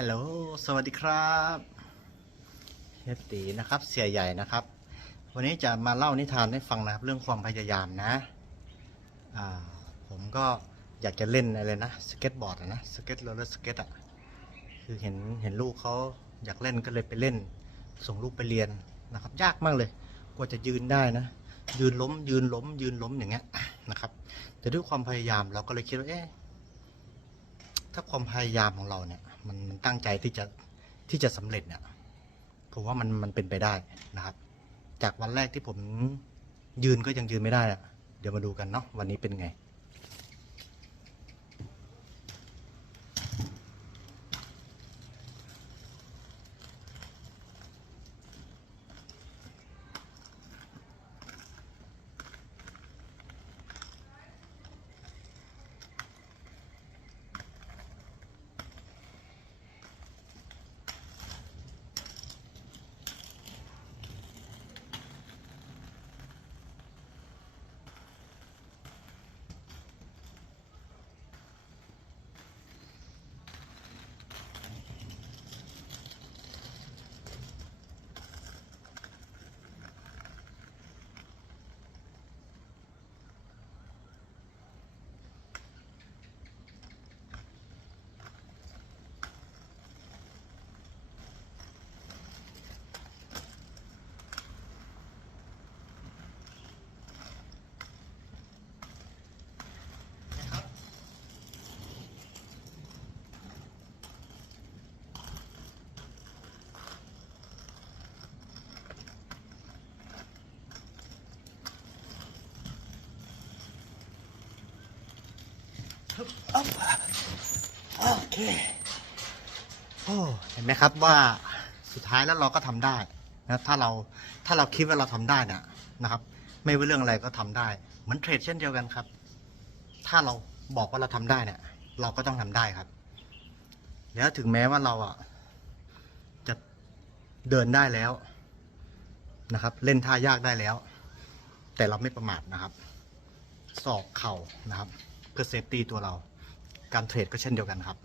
ฮัลโหล สวัสดีครับเฮยตีนะครับ เสียใหญ่นะครับ วันนี้จะมาเล่านิทานให้ฟังนะครับ เรื่องความพยายามนะ อ่า ผมก็อยากจะเล่นอะไรนะ สเก็ตบอร์ดนะ สเก็ตโรลเลอร์สเก็ตอะ คือเห็นเห็นลูกเขาอยากเล่นก็เลยไปเล่น ส่งลูกไปเรียนนะครับ ยากมากเลย กว่าจะยืนได้นะ ยืนล้ม ยืนล้ม ยืนล้มอย่างเงี้ยนะครับ แต่ด้วยความพยายามเราก็เลยคิดว่า เอ๊ะ ถ้าความพยายามของเราเนี่ย มันมันตั้งใจที่จะที่จะสำเร็จเนี่ยผมว่ามันมันเป็นไปได้นะครับ จากวันแรกที่ผมยืนก็ยังยืนไม่ได้อะเดี๋ยวมาดูกันเนาะวันนี้เป็นไง โอเคโอ้เห็นไหมครับว่าสุดท้ายแล้วเราก็ทำได้นะถ้าเราถ้าเราคิดว่าเราทำได้เนี่ยนะครับ ไม่ว่าเรื่องอะไรก็ทำได้ เหมือนเทรดเช่นเดียวกันครับ ถ้าเราบอกว่าเราทำได้เนี่ย เราก็ต้องทำได้ครับ แล้วถึงแม้ว่าเราอะจะเดินได้แล้วนะครับ เล่นท่ายากได้แล้ว แต่เราไม่ประมาทนะครับศอกเข่านะครับ เพื่อเซฟตี้ตัวเรา การเทรดก็เช่นเดียวกันครับ